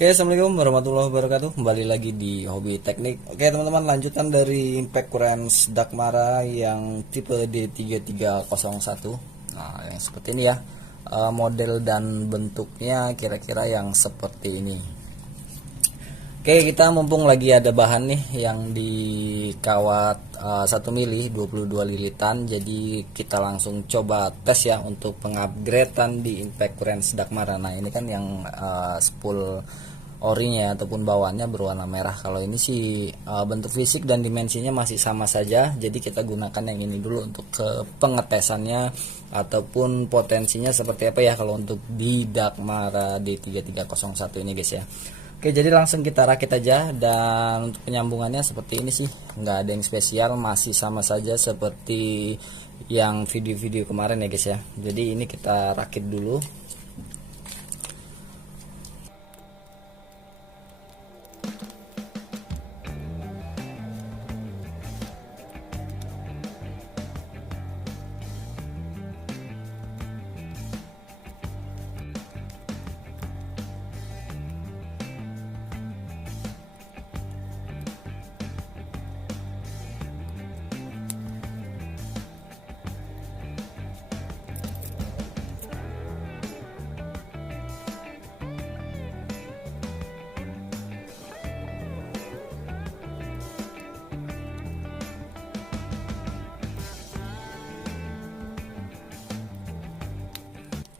Oke, assalamualaikum warahmatullahi wabarakatuh. Kembali lagi di Hobi Teknik. Oke, teman-teman, lanjutan dari Impact Kurens Dakmara yang tipe D3301. Nah, yang seperti ini ya. Model dan bentuknya kira-kira yang seperti ini. Oke, kita mumpung lagi ada bahan nih yang di kawat 1 mili 22 lilitan. Jadi kita langsung coba tes ya untuk pengupgradean di Impact Kurens Dakmara. Nah, ini kan yang spool orinya ataupun bawaannya berwarna merah. Kalau ini sih bentuk fisik dan dimensinya masih sama saja. Jadi kita gunakan yang ini dulu untuk ke pengetesannya ataupun potensinya seperti apa ya kalau untuk di Dakmara D3301 ini guys ya. Oke, jadi langsung kita rakit aja, dan untuk penyambungannya seperti ini sih, nggak ada yang spesial, masih sama saja seperti yang video-video kemarin ya guys ya. Jadi ini kita rakit dulu.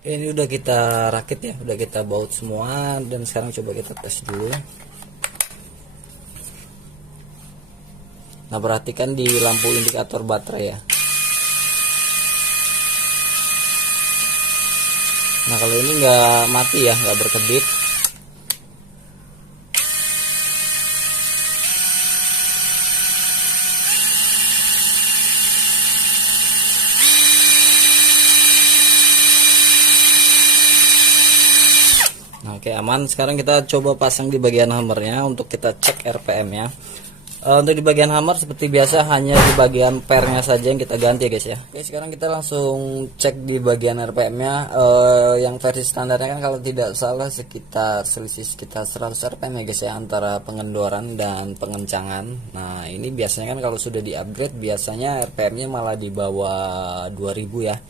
Ini udah kita rakit ya, udah kita baut semua, dan sekarang coba kita tes dulu. Nah, perhatikan di lampu indikator baterai ya. Nah, kalau ini nggak mati ya, nggak berkedip. Oke, aman. Sekarang kita coba pasang di bagian hammernya untuk kita cek RPM ya. Untuk di bagian hammer seperti biasa hanya di bagian pernya saja yang kita ganti ya guys ya. Oke, sekarang kita langsung cek di bagian RPM-nya. Yang versi standarnya kan kalau tidak salah selisih sekitar 100 RPM ya guys ya, antara pengendoran dan pengencangan. Nah, ini biasanya kan kalau sudah di-upgrade biasanya RPM-nya malah di bawah 2000 ya.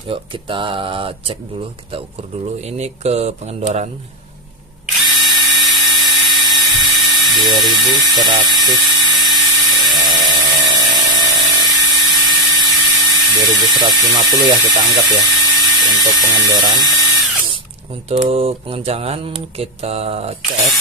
Yuk kita cek dulu, kita ukur dulu. Ini ke pengendoran 2150 ya kita anggap ya untuk pengendoran. Untuk pengencangan kita cek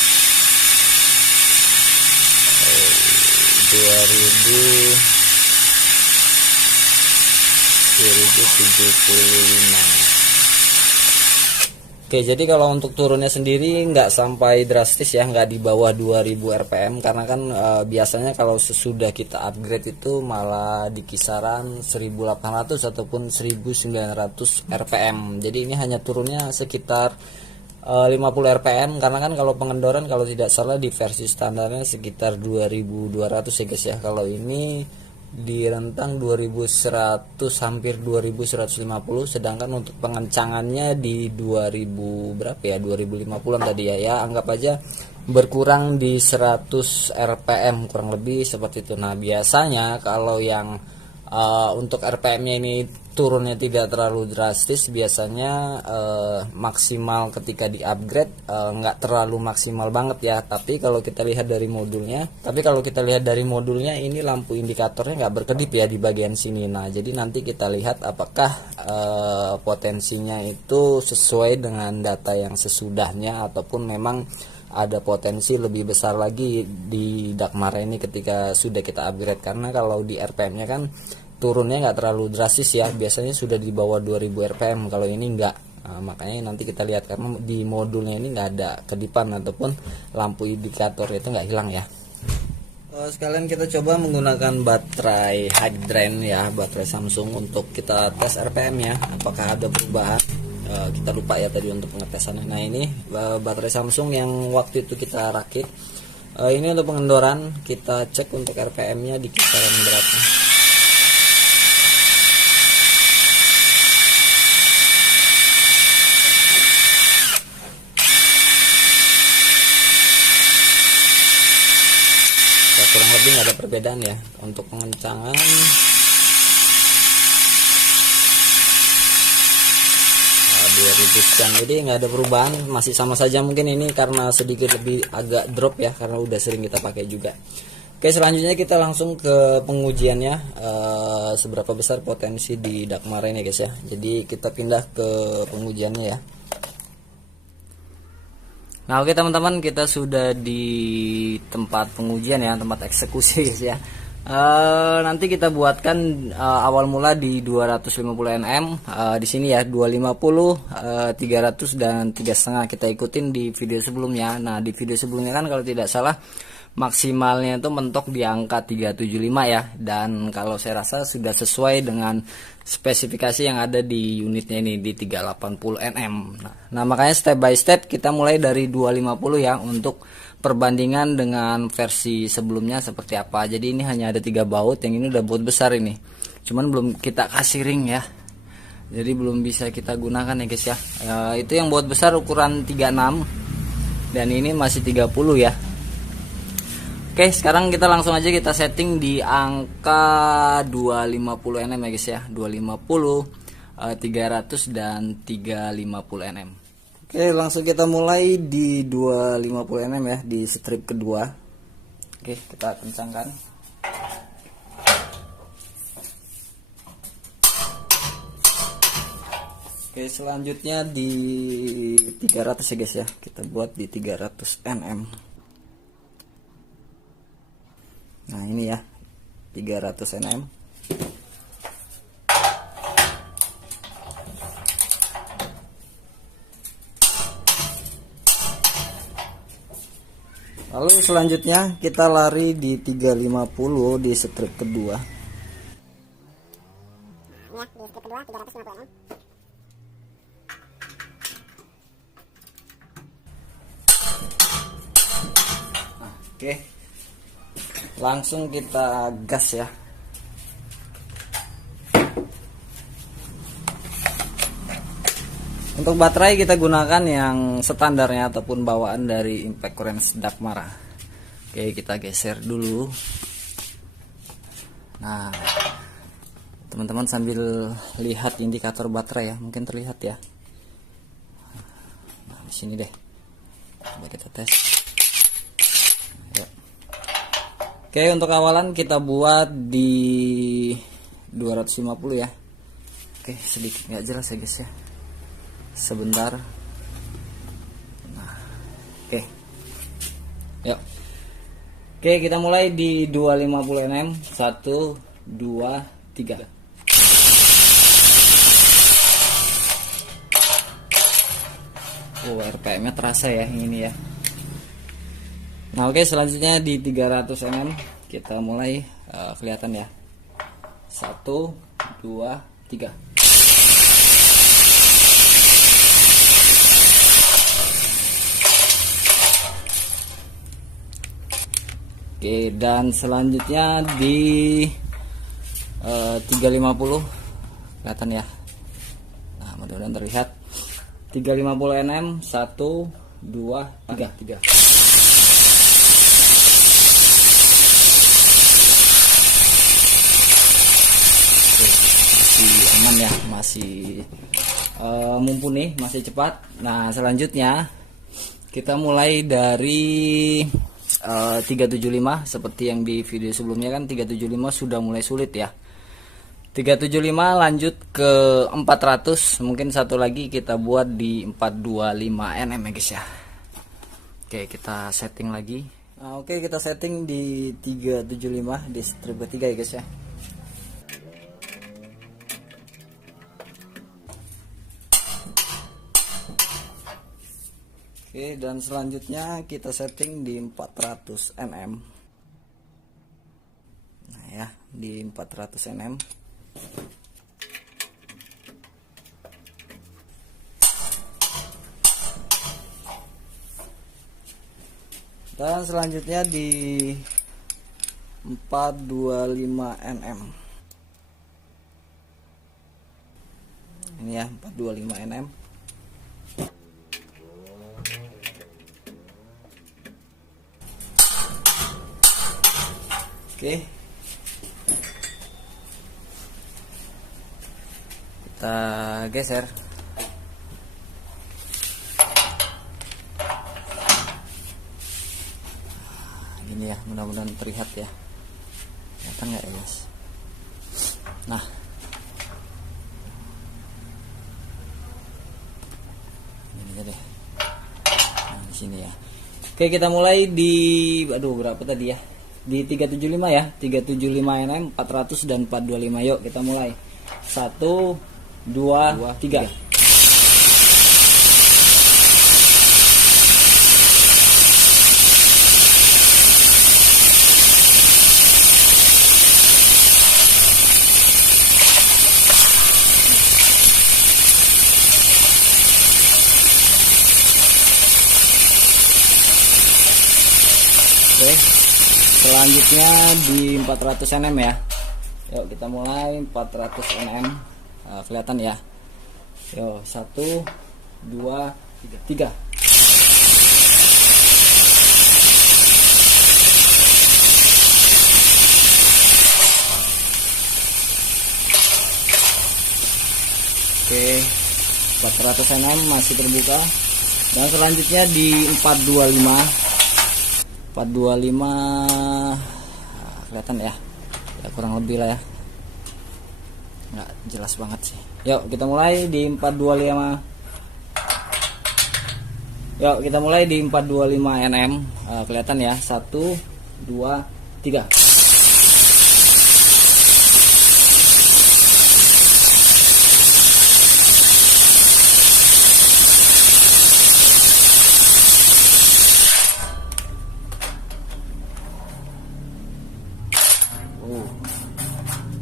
2075. Oke, jadi kalau untuk turunnya sendiri nggak sampai drastis ya, nggak di bawah 2000 rpm, karena kan biasanya kalau sesudah kita upgrade itu malah di kisaran 1800 ataupun 1900 rpm. Jadi ini hanya turunnya sekitar 50 rpm, karena kan kalau pengendoran kalau tidak salah di versi standarnya sekitar 2200 ya guys ya. Kalau ini di rentang 2100 hampir 2150, sedangkan untuk pengencangannya di 2000 berapa ya, 2050 tadi ya, anggap aja berkurang di 100 rpm kurang lebih seperti itu. Nah, biasanya kalau yang untuk RPM-nya ini turunnya tidak terlalu drastis, biasanya maksimal ketika di upgrade nggak terlalu maksimal banget ya. Tapi kalau kita lihat dari modulnya, ini lampu indikatornya nggak berkedip ya di bagian sini. Nah, jadi nanti kita lihat apakah potensinya itu sesuai dengan data yang sesudahnya ataupun memang ada potensi lebih besar lagi di Dakmara ini ketika sudah kita upgrade. Karena kalau di RPM-nya kan turunnya nggak terlalu drastis ya, biasanya sudah di bawah 2000 rpm, kalau ini enggak. Nah, makanya nanti kita lihat, karena di modulnya ini nggak ada kedipan ataupun lampu indikator itu nggak hilang ya. Sekalian kita coba menggunakan baterai Hydran ya, baterai Samsung, untuk kita tes RPM ya, apakah ada perubahan. Kita lupa ya tadi untuk pengetesannya. Nah, ini baterai Samsung yang waktu itu kita rakit. Ini untuk pengendoran, kita cek untuk RPM-nya di kisaran berapa. kurang lebih nggak ada perbedaan ya untuk pengencangan. Jadi nggak ada perubahan, masih sama saja. Mungkin ini karena sedikit lebih agak drop ya, karena udah sering kita pakai juga. Oke, selanjutnya kita langsung ke pengujiannya, seberapa besar potensi di Dakmara ini guys ya. Jadi kita pindah ke pengujiannya ya. Nah oke teman-teman, kita sudah di tempat pengujian ya, tempat eksekusi guys ya. Nanti kita buatkan awal mula di 250 nm, di sini ya 250, 300 dan 3,5 kita ikutin di video sebelumnya. Nah di video sebelumnya kan kalau tidak salah maksimalnya itu mentok di angka 375 ya, dan kalau saya rasa sudah sesuai dengan spesifikasi yang ada di unitnya ini di 380 nm. Nah makanya step by step kita mulai dari 250 ya untuk perbandingan dengan versi sebelumnya seperti apa. Jadi ini hanya ada 3 baut, yang ini udah baut besar ini, cuman belum kita kasih ring ya, jadi belum bisa kita gunakan ya guys ya. Itu yang baut besar ukuran 36 dan ini masih 30 ya. Oke, sekarang kita langsung aja kita setting di angka 250 nm ya guys ya, 250, 300 dan 350 nm. Oke, langsung kita mulai di 250 nm ya, di strip kedua. Oke, kita kencangkan. Oke, selanjutnya di 300 ya guys ya, kita buat di 300 nm. Nah ini ya, 300 nm. Lalu selanjutnya kita lari di 350 di strip kedua. Ya, di strip kedua 350 nm. Nah, oke. Langsung kita gas ya. Untuk baterai kita gunakan yang standarnya ataupun bawaan dari Impact Courage Dakmara. Oke, kita geser dulu. Nah, teman-teman sambil lihat indikator baterai ya, mungkin terlihat ya. Nah, di sini deh. Coba kita tes. Ya. Oke, untuk awalan kita buat di 250 ya. Oke, sedikit nggak jelas ya guys ya. Sebentar. Nah, oke. Yuk. Oke, kita mulai di 250 nm. 1, 2, 3. RPM-nya terasa ya ini ya. Nah, oke, selanjutnya di 300 nm kita mulai kelihatan ya. 1, 2, 3. Oke, dan selanjutnya di 350 kelihatan ya. Nah, mudah-mudahan terlihat. 350 nm. 1, 2, 3. Oke, masih aman ya, masih mumpuni, masih cepat. Nah, selanjutnya kita mulai dari 375 seperti yang di video sebelumnya kan 375 sudah mulai sulit ya. 375 lanjut ke 400, mungkin satu lagi kita buat di 425 nm ya guys ya. Oke, kita setting lagi. Nah, oke, kita setting di 375 di strip ketiga ya guys ya. Oke, dan selanjutnya kita setting di 400 nm. Nah ya, di 400 nm. Dan selanjutnya di 425 nm. Ini ya, 425 nm. Oke, kita geser. Gini ya, mudah-mudahan terlihat ya. Kelihatan nggak ya guys? Nah, ini aja deh. Nah, di sini ya. Oke, kita mulai di berapa tadi ya? Di 375 ya. 375 nm, 400 dan 425. Yuk, kita mulai. 1 2 3. Oke, selanjutnya di 400 nm ya. Yuk kita mulai 400 nm. Kelihatan ya. Yuk 1 2 3. Oke, 400 nm masih terbuka. Dan selanjutnya di 425 kelihatan ya, kurang lebih lah ya, nggak jelas banget sih. Yuk kita mulai di 425. Yuk kita mulai di 425 nm. Kelihatan ya, 1 2 3.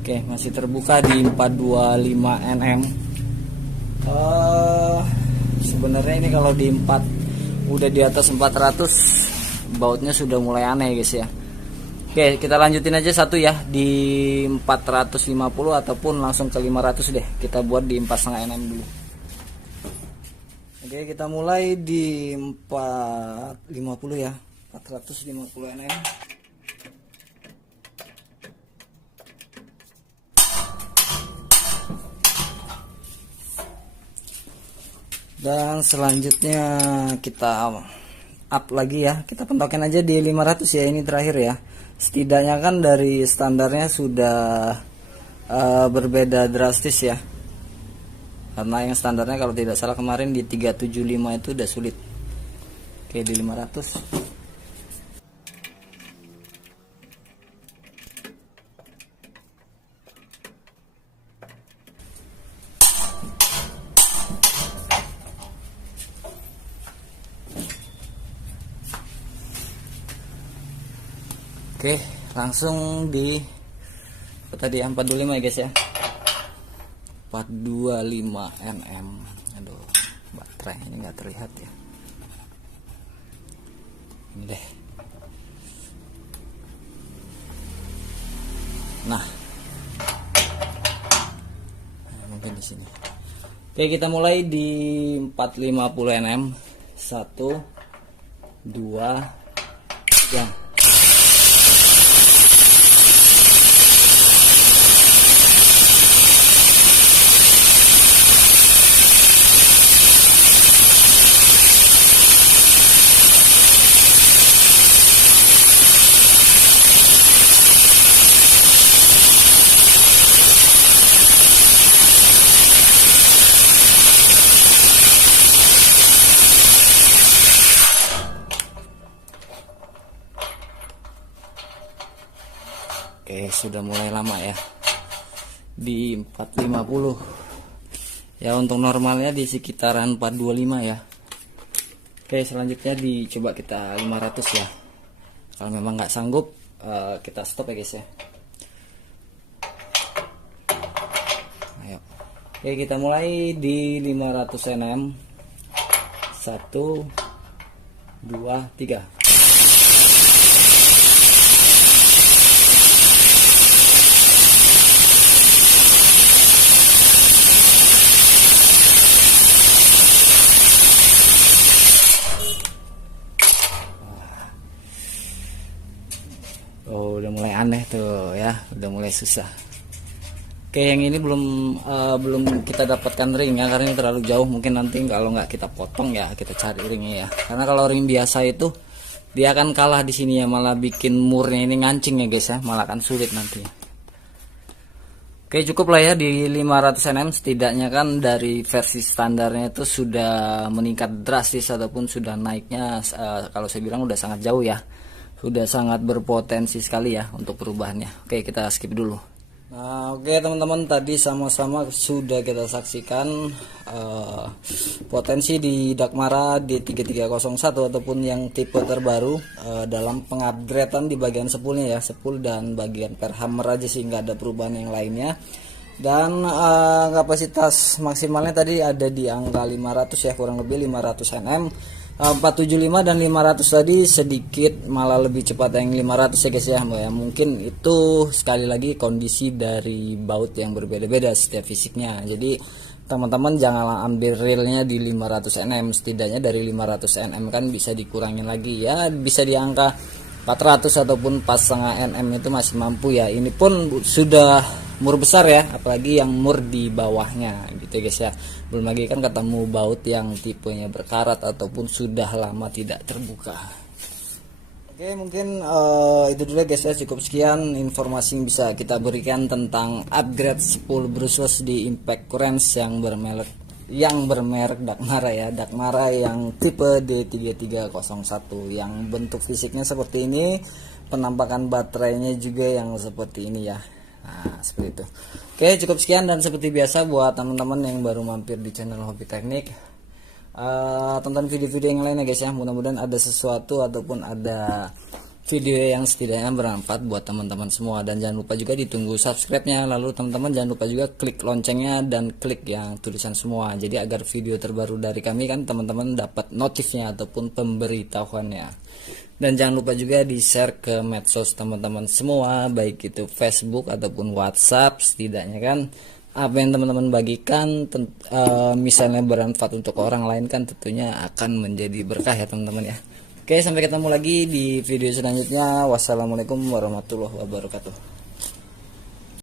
Oke, masih terbuka di 425 nm. Sebenarnya ini kalau di 4 udah di atas 400, bautnya sudah mulai aneh guys ya. Oke, kita lanjutin aja satu ya di 450 ataupun langsung ke 500 deh. Kita buat di 4,5 nm dulu. Oke, kita mulai di 450 ya. 450 nm. Dan selanjutnya kita up lagi ya, kita pentokin aja di 500 ya, ini terakhir ya. Setidaknya kan dari standarnya sudah berbeda drastis ya, karena yang standarnya kalau tidak salah kemarin di 375 itu udah sulit. Oke, di 500. Oke, langsung di tadi 425 ya guys ya. 425 nm. Aduh, baterai ini nggak terlihat ya. Ini deh. Nah, mungkin di sini. Oke, kita mulai di 450 nm. 1 2 3. Oke, sudah mulai lama ya di 450 ya. Untuk normalnya di sekitaran 425 ya. Oke, selanjutnya dicoba kita 500 ya. Kalau memang nggak sanggup kita stop ya guys ya. Ayo. Oke, kita mulai di 500 nm. 1 2 3. Oh, udah mulai aneh tuh ya, udah mulai susah. Oke, yang ini belum kita dapatkan ring ya, karena ini terlalu jauh. Mungkin nanti kalau nggak kita potong ya, kita cari ringnya ya. Karena kalau ring biasa itu dia akan kalah di sini ya, malah bikin murnya ini ngancing ya guys ya, malah akan sulit nanti. Oke, cukup lah ya di 500 nm, setidaknya kan dari versi standarnya itu sudah meningkat drastis ataupun sudah naiknya, kalau saya bilang udah sangat jauh ya, sudah sangat berpotensi sekali ya untuk perubahannya. Oke, kita skip dulu. Nah, oke teman-teman, tadi sama-sama sudah kita saksikan potensi di Dakmara D3301 ataupun yang tipe terbaru dalam pengupgradean di bagian sepulnya ya, sepul dan bagian per hammer aja sih, nggak ada perubahan yang lainnya. Dan kapasitas maksimalnya tadi ada di angka 500 ya, kurang lebih 500 nm. 475 dan 500 tadi sedikit malah lebih cepat yang 500 ya guys ya. Mungkin itu sekali lagi kondisi dari baut yang berbeda-beda setiap fisiknya. Jadi teman-teman jangan ambil realnya di 500 nm, setidaknya dari 500 nm kan bisa dikurangin lagi ya, bisa di angka 400 ataupun 4,5 nm itu masih mampu ya. Ini pun sudah mur besar ya, apalagi yang mur di bawahnya gitu guys ya. Belum lagi kan ketemu baut yang tipenya berkarat ataupun sudah lama tidak terbuka. Oke, mungkin itu dulu guys ya, cukup sekian informasi yang bisa kita berikan tentang upgrade spool brushless di Impact Currents yang bermerek Dakmara ya, Dakmara yang tipe D3301 yang bentuk fisiknya seperti ini, penampakan baterainya juga yang seperti ini ya. Nah, seperti itu. Oke, cukup sekian, dan seperti biasa buat teman-teman yang baru mampir di channel Hobi Teknik, tonton video-video yang lain ya guys ya. Mudah-mudahan ada sesuatu ataupun ada video yang setidaknya bermanfaat buat teman-teman semua, dan jangan lupa juga ditunggu subscribe-nya. Lalu teman-teman jangan lupa juga klik loncengnya dan klik yang tulisan semua, jadi agar video terbaru dari kami kan teman-teman dapat notifnya ataupun pemberitahuannya. Dan jangan lupa juga di share ke medsos teman-teman semua, baik itu Facebook ataupun WhatsApp. Setidaknya kan apa yang teman-teman bagikan misalnya bermanfaat untuk orang lain kan tentunya akan menjadi berkah ya teman-teman ya. Oke, sampai ketemu lagi di video selanjutnya. Wassalamualaikum warahmatullahi wabarakatuh.